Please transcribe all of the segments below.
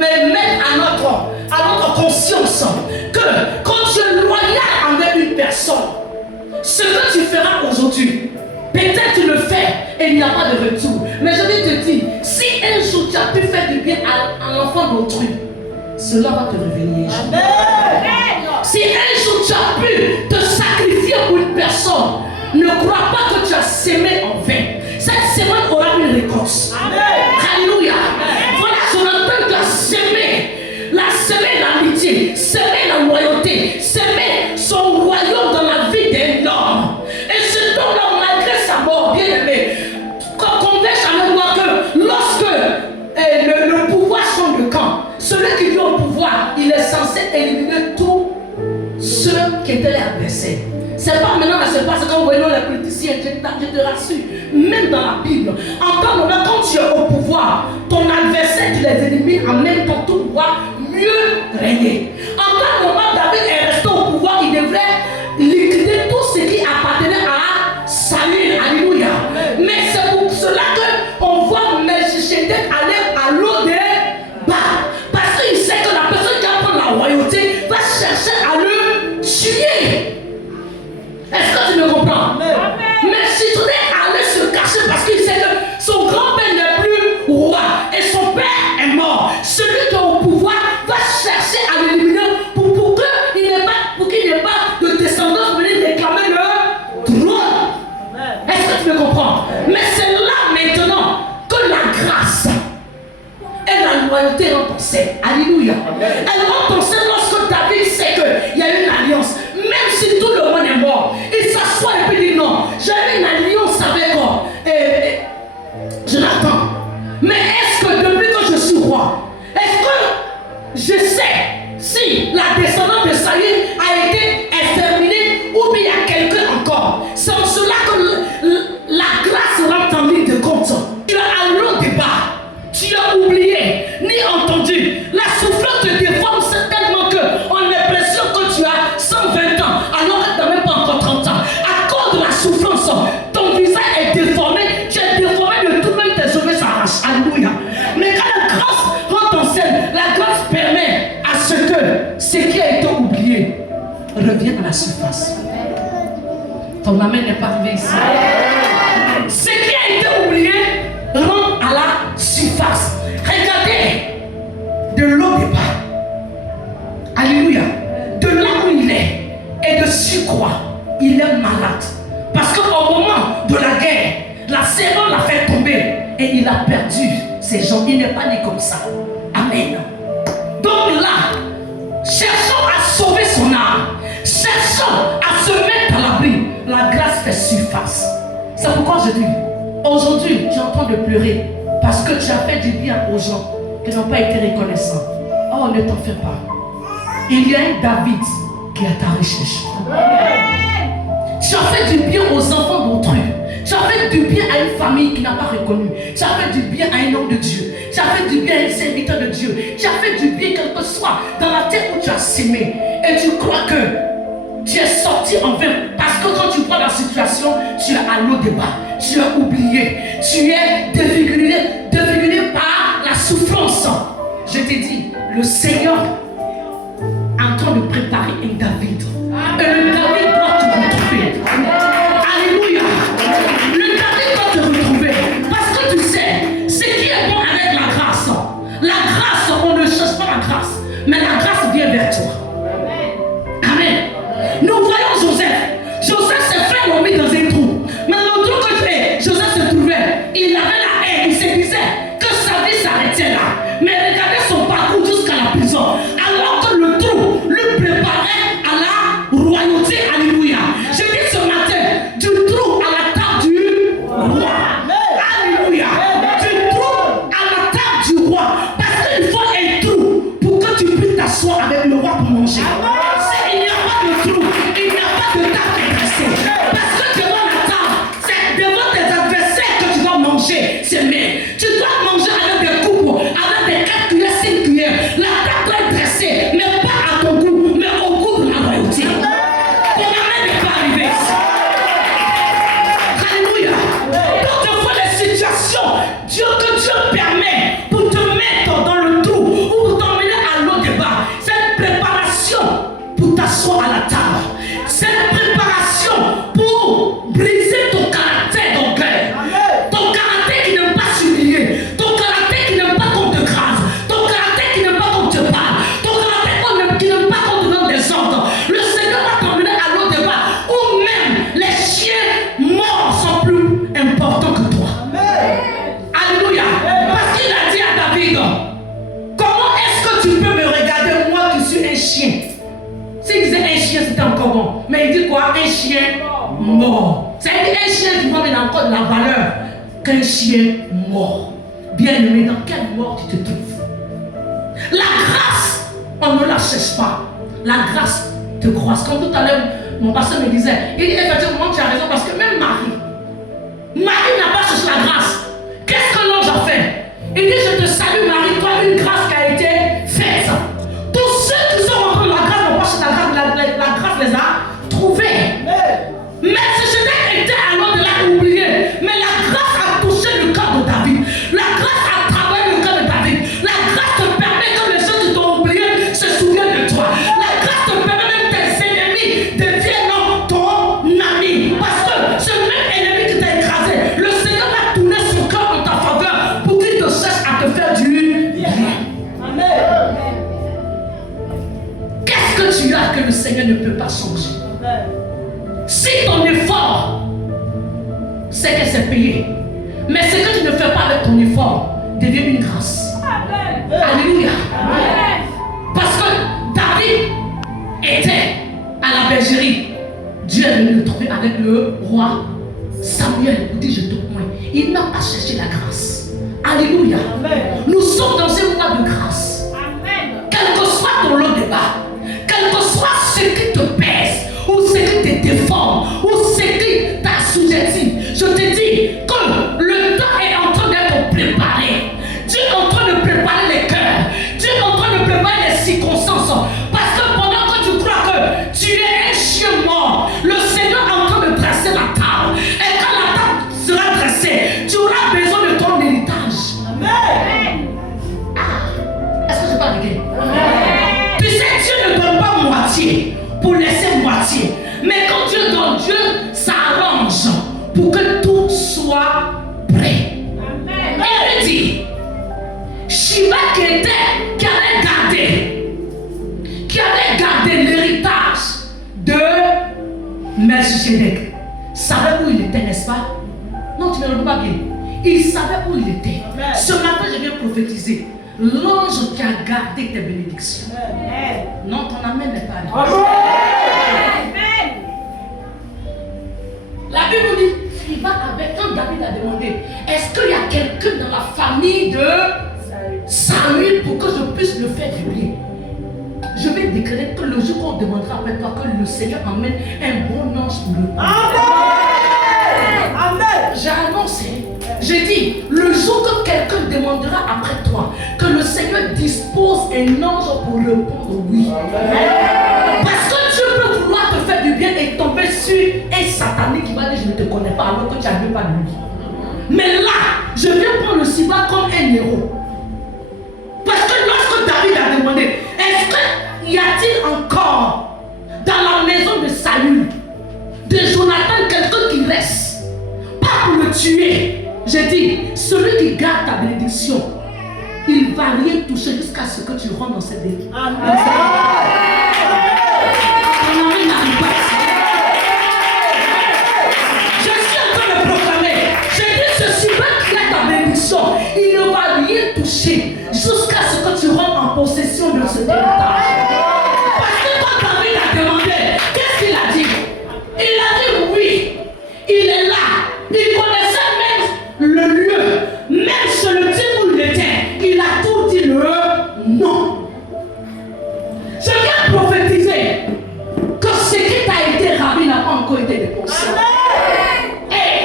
mais mettre à notre conscience que quand tu es loyal envers une personne, ce que tu feras aujourd'hui, peut-être tu le fais et il n'y a pas de retour. Mais je vais te dire, si un jour tu as pu faire du bien à l'enfant d'autrui, cela va te revenir. Si un jour tu as pu te sacrifier pour une personne, ne crois pas que tu as sémé en vain. Cette semaine aura une récolte. Alléluia. Voilà, Jonathan, tu as sémé l'amitié, sémé la loyauté, sémé son royaume dans la vie d'un homme. Et ce homme-là, malgré sa mort, bien aimé, converge avec moi que lorsque le pouvoir change de camp, celui qui vient au pouvoir, il est censé éliminer tous ceux qui étaient les adversaires. C'est pas maintenant que ça se passe quand vous voyez les politiciens, je te rassure, même dans la Bible, en tant que quand tu es au pouvoir, ton adversaire, tu les élimines en même temps, tout pouvoir mieux régner. En tant que moment, David est resté au pouvoir, il devrait liquider tout ce qui appartenait à Saül. Alléluia. Mais c'est pour cela qu'on voit Melchisedec aller à l'eau des bas. Parce qu'il sait que la personne qui apprend la royauté va chercher à le tuer. Est-ce que tu me comprends? Mais si tu es allé se cacher parce qu'il sait que son grand-père n'est plus roi et son père est mort, celui qui est au pouvoir va chercher à l'éliminer pour qu'il n'y ait pas de descendance pour venir réclamer le trône. Est-ce que tu me comprends? Mais c'est là maintenant que la grâce et la loyauté rentrent en scène. Alléluia. Elle rentre en scène lorsque David sait qu'il y a une alliance. Même si tout le monde est mort, il s'assoit et puis dit non, j'ai une alliance avec Jonathan. Mais est-ce que depuis que je suis roi, est-ce que je sais si la descendance de Saül a été exterminée ou bien il y a quelqu'un encore? C'est en cela que la grâce rentre en ligne de compte. Tu as allé au débat, tu as oublié, ni entendu. La souffrance te déforme tellement qu'on a l'impression que tu as 120 ans, alors que tu n'as même pas encore 30 ans. À cause de la souffrance, ton visage est déformé, tu es déformé de tout, même tes cheveux s'arrachent. Alléluia. Mais quand la grâce rentre en scène, la grâce permet à ce que ce qui a été oublié revienne à la surface. Ton amen n'est pas arrivé ici. Ce qui a été oublié rentre à la surface. Regardez, de l'eau départ. Alléluia. De là où il est, et de surcroît, il est malade. Parce qu'au moment de la guerre, la servante l'a fait tomber et il a perdu ses jambes. Il n'est pas né comme ça. Amen. Donc là, cherchons à sauver son âme. Cherchons à se mettre à l'abri. La grâce fait surface. C'est pourquoi je dis, aujourd'hui, tu es en train de pleurer parce que tu as fait du bien aux gens qui n'ont pas été reconnaissants. Oh, ne t'en fais pas. Il y a un David qui est à ta recherche. Tu as fait du bien aux enfants d'autrui. Tu as fait du bien à une famille qui n'a pas reconnu. Tu as fait du bien à un homme de Dieu. Tu as fait du bien à un serviteur de Dieu. Tu as fait du bien quel que soit dans la terre où tu as sémé. Et tu crois que tu es sorti en vain. Parce que quand tu vois la situation, tu es à l'eau de bas. Tu es oublié. Tu es défiguré par la souffrance. Je t'ai dit, le Seigneur est en train de préparer un David. Et le David doit te retrouver. Alléluia. Le David doit te retrouver. Parce que tu sais, ce qui est bon avec la grâce, on ne cherche pas la grâce, mais la grâce vient vers toi. Amen. Nous voyons Joseph. Joseph, ses frères l'ont mis dans un trou. Mais le trou que Joseph se trouvait, il avait la haine. Il se disait que sa vie s'arrêtait là. Mais regardez son parcours jusqu'à la prison. Alors que le trou lui préparait à la royauté. Alléluia. Je dis ce matin, du trou à la table du roi. Alléluia. Du trou à la table du roi. Parce qu'il faut un trou pour que tu puisses t'asseoir avec le roi pour manger. Il n'y a pas de trou, il n'y a pas de table dressée. Parce que devant la table, c'est devant tes adversaires que tu dois manger. C'est mais tu dois manger avec des coupes, avec des 4 cuillères, 5 cuillères. La table doit être dressée, mais pas à ton goût, mais au goût de la royauté. Ton amen n'est pas arrivé ici. Alléluia. Donc devant les situations, que Dieu permet pour te mettre dans le trou, ou sur un chien. S'il disait un chien, c'était encore bon. Mais il dit quoi? Un chien mort. C'est-à-dire un chien vivant, mais il a encore de la valeur qu'un chien mort. Bien-aimé, dans quelle mort tu te trouves? La grâce, on ne la cherche pas. La grâce te croise. Comme tout à l'heure, mon pasteur me disait, il dit effectivement, tu as raison, parce que même Marie n'a pas cherché la grâce. Qu'est-ce que l'ange a fait? Il dit, je te salue Marie, toi, une grâce qui a été faite. Tous ceux qui sont rentrés dans la grâce n'ont pas cherché la grâce les a trouvés. Mais ce chemin était alors de la oublier. Mais la grâce a touché le cœur de David. La grâce a travaillé le cœur de David. La grâce te permet que les gens qui t'ont oublié se souviennent de toi. La grâce te permet même que tes ennemis deviennent ton ami. Parce que ce même ennemi qui t'a écrasé, le Seigneur va tourner son cœur en ta faveur pour qu'il te cherche à te faire du bien. Amen. Qu'est-ce que tu as que le Seigneur ne peut pas changer? Si ton effort, c'est que c'est payé, mais ce que tu ne fais pas avec ton effort devient une grâce. Amen. Alléluia. Amen. Parce que David était à la bergerie. Dieu est venu le trouver avec le roi Samuel. Il dit, je te prends. Il n'a pas cherché la grâce. Alléluia. Amen. Nous sommes dans un mois de grâce. Amen. Quel que soit ton lot de bas, quel que soit ce qui te pèse, ou ce qui te déforme, ou ce qui t'assujettit, je te dis que le temps est en train d'être préparé. Dieu est en train de préparer les cœurs. Dieu est en train de préparer les circonstances. Parce que pendant que tu crois que tu es un chien mort, le Seigneur est en train de dresser la table. Et quand la table sera dressée, tu auras besoin de ton héritage. Amen. Est-ce que je parle bien? Tu sais, Dieu ne donne pas moitié pour laisser moitié. Mais quand Dieu donne, Dieu s'arrange pour que tout soit prêt. Amen. Et il dit, Shiva qui avait gardé l'héritage de Melchisedec, savait où il était, n'est-ce pas? Non, tu ne le vois pas bien. Il savait où il était. Amen. Ce matin, je viens prophétiser. L'ange qui a gardé tes bénédictions. Amen. Non, ton amen n'est pas là. Amen. La Bible dit, il va avec, quand David a demandé, est-ce qu'il y a quelqu'un dans la famille de Saül pour que je puisse le faire du bien? Je vais déclarer que le jour qu'on demandera après toi, que le Seigneur emmène un bon ange pour le prendre. Amen. Amen. J'ai annoncé. J'ai dit, le jour que quelqu'un demandera après toi, que le Seigneur dispose un ange pour répondre oui. Amen. Parce que Dieu peut vouloir te faire du bien et tomber sur un satanique qui va dire, je ne te connais pas alors que tu n'as même pas de lui. Mais là, je viens prendre le Siba comme un héros. Parce que lorsque David a demandé, est-ce qu'il y a-t-il encore dans la maison de Saül, de Jonathan, quelqu'un qui reste, pas pour le tuer? J'ai dit, celui qui garde ta bénédiction, il ne va rien toucher jusqu'à ce que tu rentres dans cette bénédiction. Amen. Je suis en train de proclamer, j'ai dit, ceci va qui a ta bénédiction, il ne va rien toucher jusqu'à ce que tu rentres en possession de cet héritage. Parce que quand David a demandé, qu'est-ce qu'il a dit? Il a dit oui, il est là, il connaissait même le lieu, même sur le type où il était, il a tout dit le non. Je viens prophétiser que ce qui t'a été ravi n'a pas encore été dépensé. Et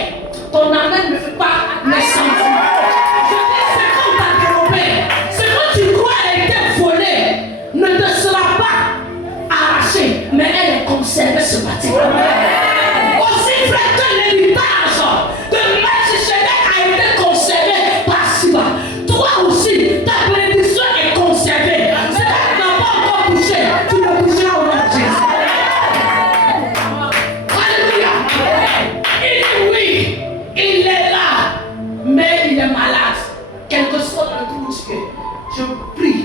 ton amen ne fait pas me sentir. Je dis, c'est comme ta grand-mère. Ce que tu crois a été volé ne te sera pas arraché, mais elle est conservée ce matin. Aussi vrai que l'héritage de Melchisedec a été conservé par Siba, toi aussi, ta bénédiction est conservée. C'est que tu n'as pas encore touché, tu le toucheras au nom de Jésus. Alléluia. Il dit oui, il est là, mais il est malade. Quel que soit le trou où tu es, je prie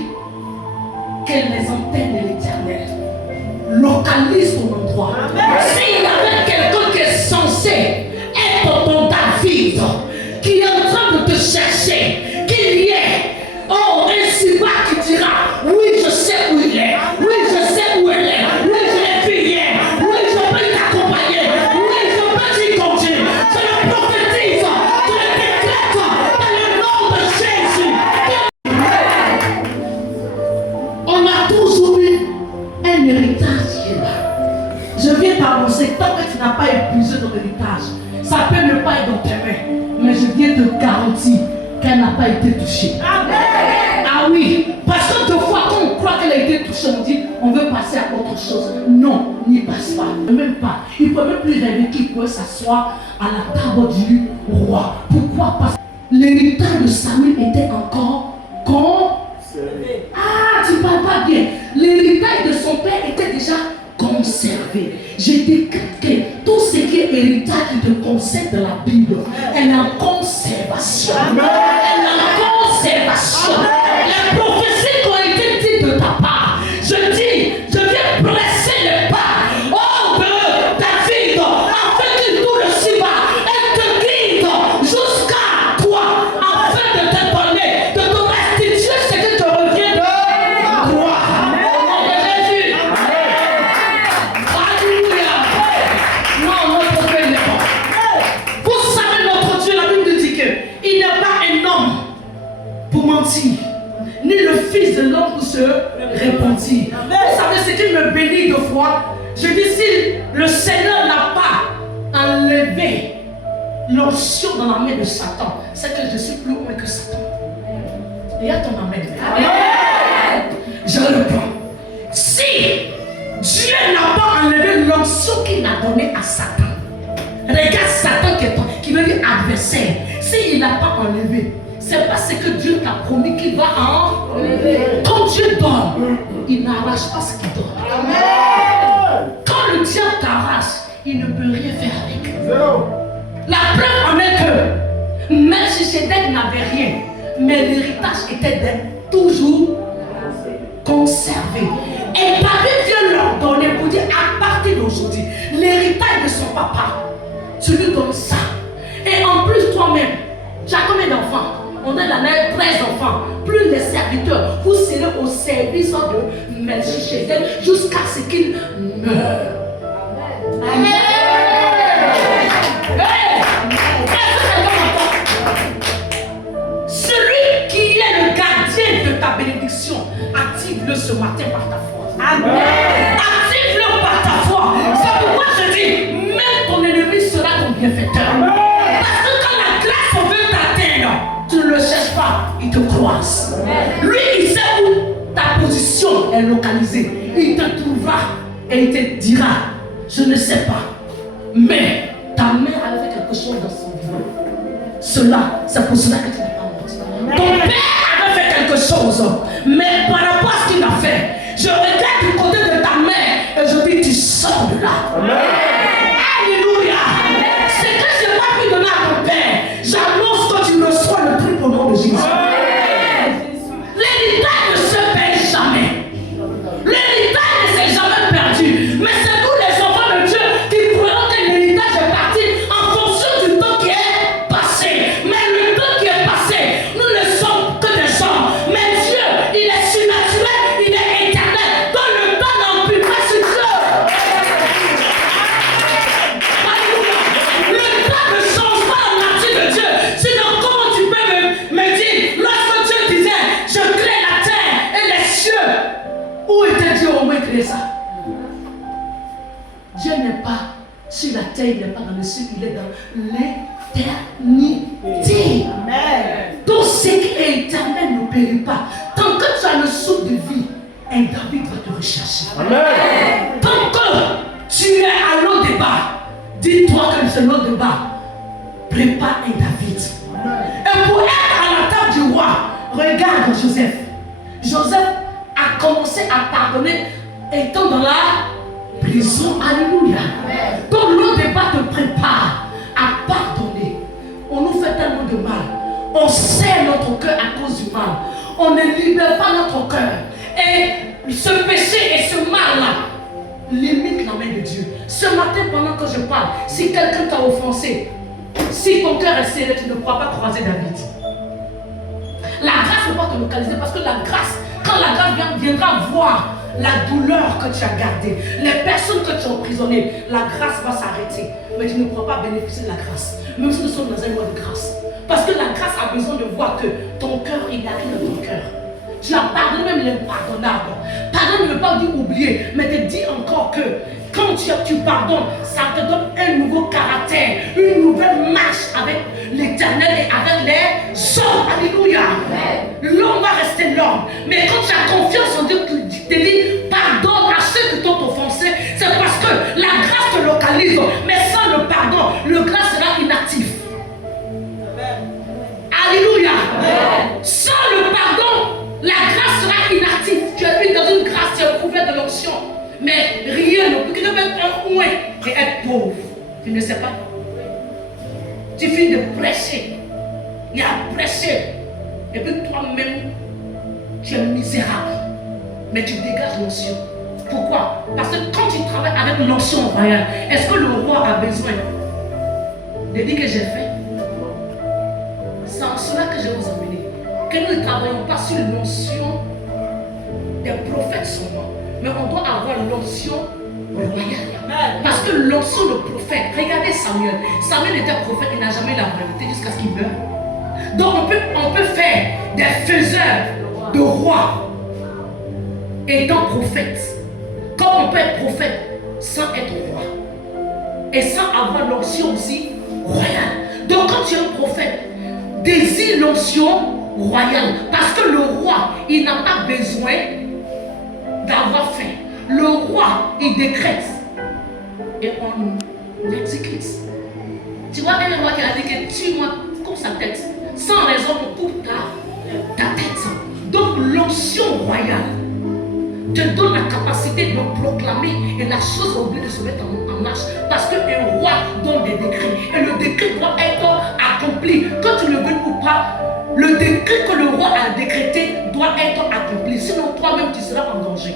que les antennes de l'Éternel localisent ton endroit. S'il y avait quelqu'un qui est censé être ton David, qui est en train de te chercher, qu'il y ait, oh, un Siba qui dira, oui, je sais où il est, oui, avancé, tant que tu n'as pas épuisé ton héritage, ça peut ne pas être dans tes mains. Mais je viens te garantir qu'elle n'a pas été touchée. Amen. Ah oui, parce que deux fois quand on croit qu'elle a été touchée, on dit on veut passer à autre chose. Non, n'y passe pas, même pas. Il ne peut même plus rêver qu'il peut s'asseoir à la table du roi. Pourquoi? Parce que l'héritage de Samuel était encore conservé. Ah, tu ne parles pas bien. L'héritage de son père était déjà conservé. J'ai dit que tout ce qui est héritage qui te concerne dans la Bible, elle est en conservation. Amen. Elle est en conservation. Amen. Les prophéties qui ont été dites de ta part, je viens presser les pas. Oh, David, afin qu'il tout le suiva et te guide jusqu'à toi, afin de te donner, de te restituer ce qui te revient de gloire. Jésus. Alléluia. Non, notre Dieu n'est pas. Vous savez, notre Dieu, la Bible dit qu'il n'est pas un homme pour mentir, ni le fils de l'homme pour se repentir. Vous savez ce qu'il me bénit de foi? Je dis, si le Seigneur n'a pas enlevé l'onction dans la main de Satan, c'est que je suis plus loin que Satan. Il y a ton amen. Amen. Je reprends. Si Dieu n'a pas enlevé l'onction qu'il a donnée à Satan, regarde Satan qui veut dire adversaire. S'il n'a pas enlevé, c'est parce que Dieu t'a promis qu'il va enlever. Quand Dieu donne, il n'arrache pas ce qu'il donne. Amen. Quand le diable t'arrache, il ne peut rien faire avec. La preuve en est que Melchisedec n'avait rien, mais l'héritage était toujours conservé. Et David vient leur donner pour dire à partir d'aujourd'hui, l'héritage de son papa, tu lui donnes ça. Et en plus toi-même, tu as combien d'enfants? On a la même 13 enfants, plus les serviteurs. Vous serez au service de Melchisedec jusqu'à ce qu'il meure. Amen. Celui qui est le gardien de ta bénédiction, active-le ce matin par ta foi. Amen. Active-le par ta foi. C'est pourquoi je dis, même ton ennemi sera ton bienfaiteur. Parce que quand la grâce veut t'atteindre, tu ne le cherches pas, il te croise. Lui, il sait où ta position est localisée. Il te trouvera et il te dira, je ne sais pas, mais ta mère avait fait quelque chose dans son vivant. Cela, c'est pour cela que tu n'es pas mort. Ton père avait fait quelque chose, mais par rapport à ce qu'il a fait, je regarde du côté de ta mère et je dis, tu sors de là. Amen. Alléluia. Ce que je n'ai pas pu donner à ton père, j'annonce que tu reçois le triple au nom de Jésus. L'héritage ne se perd jamais. L'héritage ne s'est jamais perdu. Mais c'est nous les enfants de Dieu qui croyons que l'héritage est parti en fonction du temps qui est passé. Mais le temps qui est passé, nous ne sommes que des hommes. Mais Dieu, il est surnaturel, il est éternel. Dans le temps n'empile pas sur Dieu. Alléluia. Le temps ne change pas la nature de Dieu. Sinon, comment tu peux me dire, lorsque Dieu disait, je crée la terre et les cieux, où était Dieu au moins créé ça? Dieu n'est pas sur la terre, il n'est pas dans le ciel, il est dans l'éternité. Amen. Tout ce qui est éternel ne périt pas. Tant que tu as le souffle de vie, un David va te rechercher. Amen. Tant que tu es à l'eau de bas, dis-toi que c'est l'eau de bas. Prépare un David. Et pour être à la table du roi, regarde Joseph. Joseph a commencé à pardonner étant dans la prison. Alléluia. Donc l'eau de bas te prépare à pardonner. On nous fait tellement de mal. On serre notre cœur à cause du mal. On ne libère pas notre cœur. Et ce péché et ce mal-là limite la main de Dieu. Ce matin, pendant que je parle, si quelqu'un t'a offensé, si ton cœur est serré, tu ne pourras pas croiser David. La grâce ne peut pas te localiser parce que la grâce, quand la grâce viendra voir la douleur que tu as gardée, les personnes que tu as emprisonnées, la grâce va s'arrêter. Mais tu ne pourras pas bénéficier de la grâce, même si nous sommes dans un mois de grâce. Parce que la grâce a besoin de voir que ton cœur, il arrive dans ton cœur. Tu as pardonné même l'impardonnable. Pardonne ne veut pas dire oublier, mais te dis encore que Quand tu pardonnes, ça te donne un nouveau caractère, une nouvelle marche avec l'Éternel et avec les hommes. Alléluia. L'homme va rester l'homme. Mais quand tu as confiance en Dieu, tu te dis pardonne à ceux qui t'ont offensé. C'est parce que la grâce te localise. Mais sans le pardon, le grâce sera inactif. Alléluia. Sans le pardon, la grâce sera inactive. Tu es mis dans une grâce, tu es couvert de l'onction. Mais rien ne peut que de mettre un oin et être pauvre. Tu ne sais pas. Tu finis de prêcher. Il y a prêché. Et puis toi-même, tu es misérable. Mais tu dégages l'onction. Pourquoi? Parce que quand tu travailles avec l'onction royale, est-ce que le roi a besoin de dire que j'ai fait? C'est en cela que je vais vous emmener. Que nous ne travaillons pas sur l'onction des prophètes seulement, mais on doit avoir l'onction royale. Parce que l'onction de prophète, regardez Samuel. Samuel était prophète, il n'a jamais eu la royauté jusqu'à ce qu'il meure. Donc on peut faire des faiseurs de rois étant prophète. Comme on peut être prophète sans être roi. Et sans avoir l'onction aussi royale. Donc quand tu es un prophète, désire l'onction royale. Parce que le roi, il n'a pas besoin d'avoir faim. Le roi, il décrète. Et on exécute. Tu vois, un roi qui a dit que tue-moi comme sa tête. Sans raison, on coupe ta tête. Donc l'onction royale te donne la capacité de proclamer et la chose oblige de se mettre en marche. Parce qu'un roi donne des décrets. Et le décret doit être accompli. Que tu le veuilles ou pas, le décret que le roi a décrété doit être accompli. Sinon, toi-même, tu seras en danger.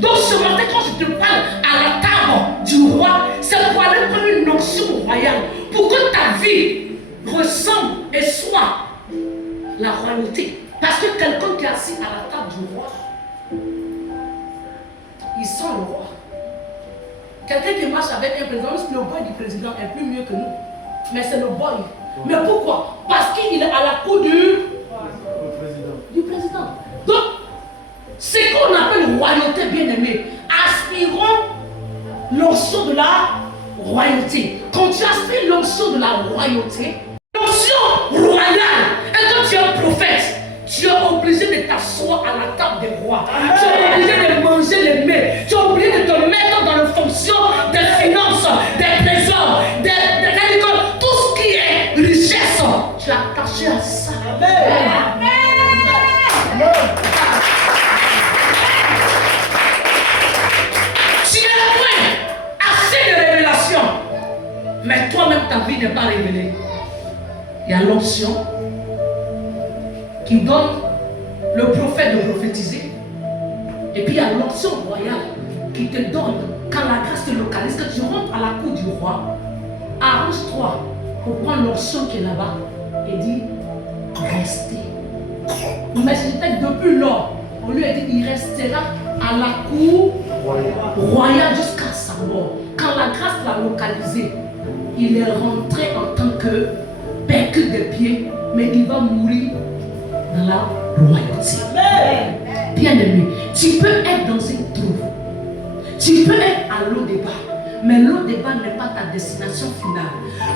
Donc ce matin, quand je te parle à la table du roi, c'est pour aller prendre une onction royale. Pour que ta vie ressemble et soit la royauté. Parce que quelqu'un qui est assis à la table du roi, il sent le roi. Quelqu'un qui marche avec un président, le boy du président est plus mieux que nous. Mais c'est le boy. Mais pourquoi? Parce qu'il est à la cour du président. Donc, ce qu'on appelle royauté bien-aimée, aspirons l'onction de la royauté. Quand tu aspires l'onction de la royauté, l'onction royale, et quand tu es un prophète, tu es obligé de t'asseoir à la table des rois. Amen. Tu es obligé de manger les mets. Tu es obligé de te mettre dans la fonction des finances, des trésors, tout ce qui est richesse. Tu es attaché à ça. Amen. Amen. Tu es loin, assez de révélation. Mais toi-même, ta vie n'est pas révélée. Il y a l'onction qui donne le prophète de prophétiser. Et puis il y a l'onction royale qui te donne, quand la grâce te localise, que tu rentres à la cour du roi, arrange-toi pour prendre l'onction qui est là-bas et dis restez. Mais c'était depuis lors, on lui a dit il restera à la cour royale jusqu'à sa mort. Quand la grâce l'a localisé, il est rentré en tant que percute des pieds, mais il va mourir dans la royauté. Bien-aimé, tu peux être dans une troupe, tu peux être à l'eau débat, mais l'eau débat n'est pas ta destination finale.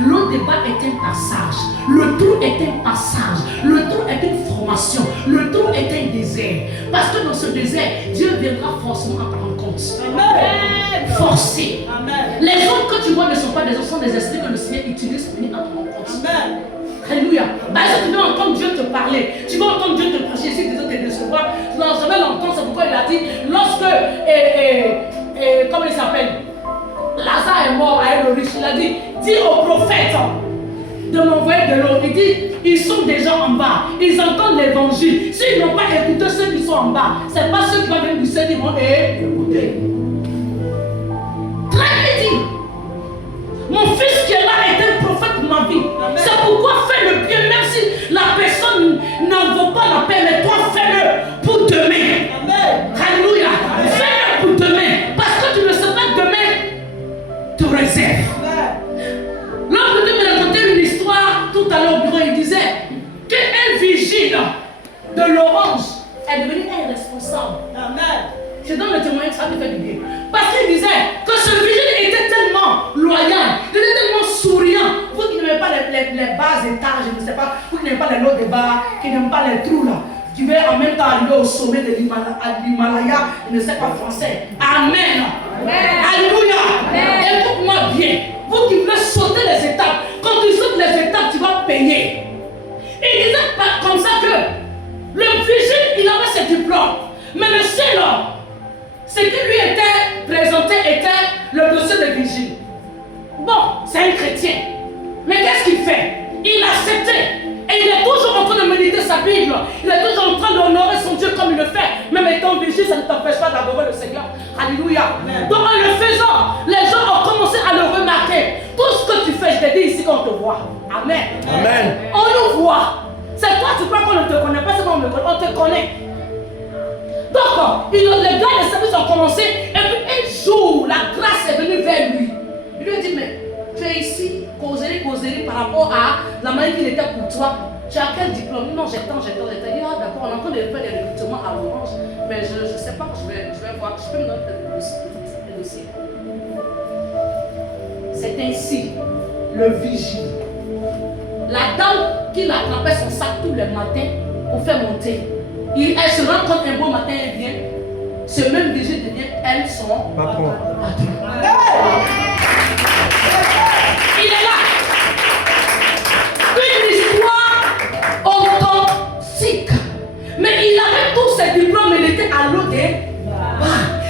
L'eau débat est un passage, le trou est un passage, le trou est une formation, le trou est un désert. Parce que dans ce désert, Dieu viendra forcément à ta rencontre. Amen. Forcé. Amen. Les hommes que tu vois ne sont pas des hommes, sont des esprits que le Seigneur utilise pour venir à ta rencontre. Amen. Alléluia. Tu vas entendre Dieu te parler. Tu vas entendre Dieu te prêcher. Si des autres te décevoir, tu vas jamais l'entendre. C'est pourquoi il a dit, lorsque, comment il s'appelle, Lazare est mort à le riche, il a dit, dis au prophète de m'envoyer de l'eau. Il dit, ils sont déjà en bas. Ils entendent l'évangile. S'ils n'ont pas écouté ceux qui sont en bas, ce n'est pas ceux qui vont venir du ciel qui vont écouter. Très bien dit. Mon fils qui est là est un prophète pour ma vie. Amen. C'est pourquoi fais le bien, même si la personne n'en vaut pas la paix, mais toi fais-le pour demain. Amen. Alléluia. Fais-le pour demain. Parce que tu ne sais pas demain, te réserve. L'homme de Dieu me racontait une histoire tout à l'heure au bureau. Il disait qu'un vigile de l'orange est devenu un responsable. Amen. Je donne le témoignage, ça me fait du bien. Parce qu'il disait que ce vigile était tellement loyal, il était tellement souriant. Vous qui n'aimez pas les bas étages, je ne sais pas, vous qui n'aimez pas les lots de bas, qui n'aimez pas les trous là, tu vas en même temps arriver au sommet de l'Himalaya, je ne sais pas français. Amen. Alléluia. Écoute-moi bien. Vous qui voulez sauter les étapes, quand tu sautes les étapes, tu vas payer. Il disait pas comme ça que le vigile, il avait ses diplômes. Mais le seul homme, ce qui lui était présenté était le dossier de vigile. Bon, c'est un chrétien. Mais qu'est-ce qu'il fait? Il acceptait. Et il est toujours en train de méditer sa Bible. Il est toujours en train d'honorer son Dieu comme il le fait. Même étant vigile, ça ne t'empêche pas d'adorer le Seigneur. Alléluia. Donc en le faisant, les gens ont commencé à le remarquer. Tout ce que tu fais, je te dis ici qu'on te voit. Amen. Amen. On nous voit. C'est toi, tu crois qu'on ne te connaît pas, c'est qu'on me connaît. On te connaît. Donc, les gars de service ont commencé. Et puis un jour, la grâce est venue vers lui. Il lui a dit, mais tu es ici, causerie par rapport à la manière qu'il était pour toi. Tu as quel diplôme? Non, j'ai tant. Il dit, ah d'accord, on est en train de faire des recrutements à l'orange. Mais je ne sais pas, je vais voir. Je peux me donner le dossier. C'est ainsi, le vigile. La dame qui l'attrapait son sac tous les matins pour faire monter. Elle se rend compte qu'un beau matin, elle vient. Ce même vigile devient, elle, son patron. Il est là. Une histoire authentique. Mais il avait tous ses diplômes, il était à l'eau des.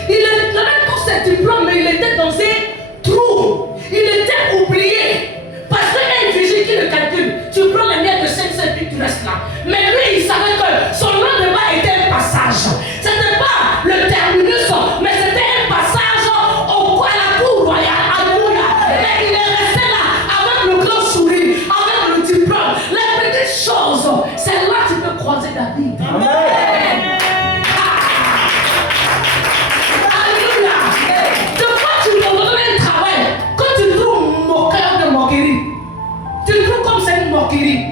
Il avait tous ses diplômes, mais il était dans un trou. Il était oublié. Parce qu'un vigile qui le calcule, tu prends les miettes de 5 puis tu restes là. Mais lui, il savait que son nom de bas était un passage. C'était pas le terminus, mais c'était un passage à la cour royale. Alléluia. Mais il est resté là avec le grand sourire, avec le diplôme. Les petites choses, c'est là que tu peux croiser David. Amen. Alléluia. De quoi tu peux donner un travail quand tu trouves moqueur de moquerie. Tu trouves comme c'est une moquerie.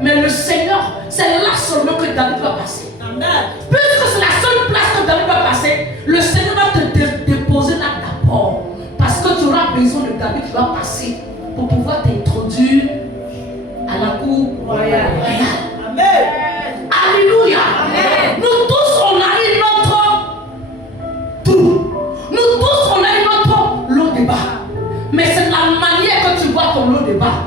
Mais le Seigneur, c'est là seulement que David va passer. Amen. Puisque c'est la seule place que David va passer, le Seigneur va te déposer là d'abord. Parce que tu auras besoin de David qui va passer pour pouvoir t'introduire à la cour royale. Amen. Alléluia. Amen. Nous tous, on a eu notre trou. Nous tous, on a eu notre lot de bas. Mais c'est la manière que tu vois ton lot de bas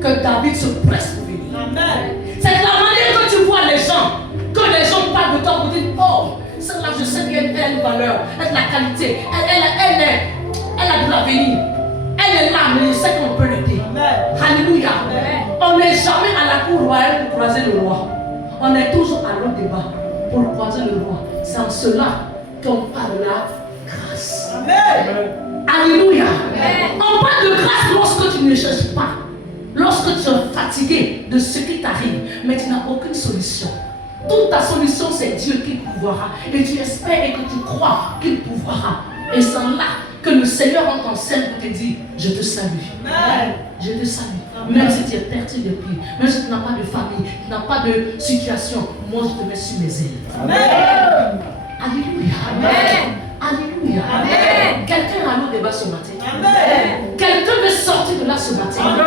que David se presse pour venir. Amen. C'est la manière que tu vois les gens parlent de toi pour dire, oh, celle-là, je sais qu'elle a une valeur, elle a de la qualité, elle a de l'avenir. Elle est là, mais je sais qu'on peut l'aider. Alléluia. Amen. On n'est jamais à la cour royale pour croiser le roi. On est toujours à l'autre débat pour croiser le roi. C'est en cela qu'on parle de la grâce. Amen. Alléluia. Amen. On parle de grâce lorsque tu ne cherches pas. Lorsque tu es fatigué de ce qui t'arrive, mais tu n'as aucune solution. Toute ta solution, c'est Dieu qui pourvoira. Et tu espères et que tu crois qu'il pourvoira. Et c'est là que le Seigneur entre en scène pour te dire, je te salue. Amen. Je te salue. Amen. Même si tu es perdu de pied, même si tu n'as pas de famille, tu n'as pas de situation, moi je te mets sur mes ailes. Amen. Alléluia. Amen. Alléluia. Amen. Quelqu'un a l'eau débat ce matin. Amen. Quelqu'un veut sortir de là ce matin. Amen.